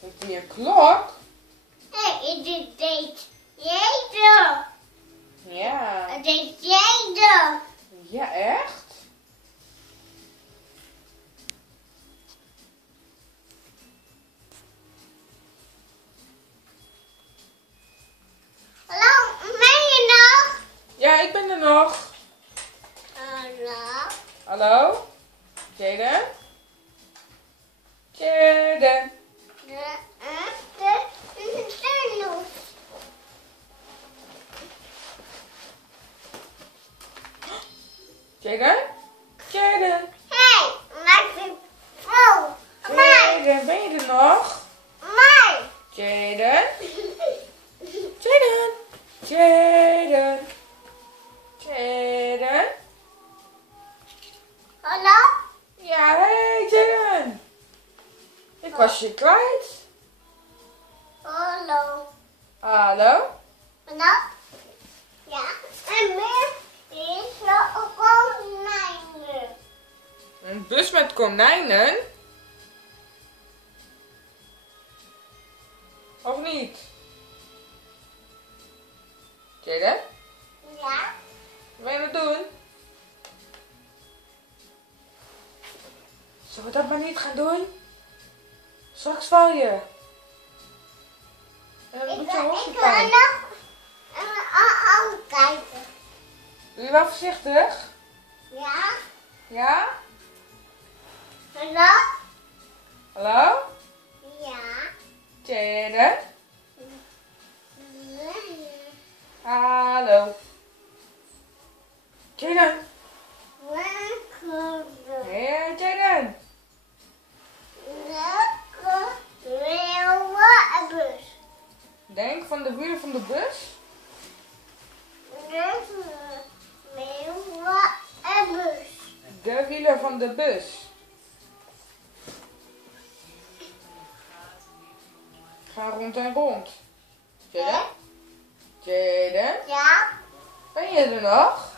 Heeft hij een klok? Nee, het is deze. Ja. Het is deze. Ja, echt? Hallo, ben je nog? Ja, ik ben er nog. Hallo. Hallo? Jaden? Jaden? Jaden? Jaden? Hey, maak een vrouw. Jaden, ben je er nog? Mij. Jaden? Jaden? Jaden? Jaden? Hallo? Ja, hey Jaden! Ik was je kwijt. Hallo. Hallo? Hallo? Ja. En meer is er ook konijnen. Een bus met konijnen? Of niet? Jaden? Ja. Wat ben je aan het doen? Zullen we dat maar niet gaan doen? Straks val je. En dan doet je hoofd Ik pijn. ga nog aan kijken. Doe je wel voorzichtig? Ja. Ja? Hallo? Hallo? Ja. Jaden? Hallo? Jaden? Lekker. Hey Jaden? Lekker. Leeuwenbus. Denk van de wielen van de bus? Leeuwenbus. De wielen van de bus. Ga rond en rond. Jaden? Jaden? Ja. Ben je er nog?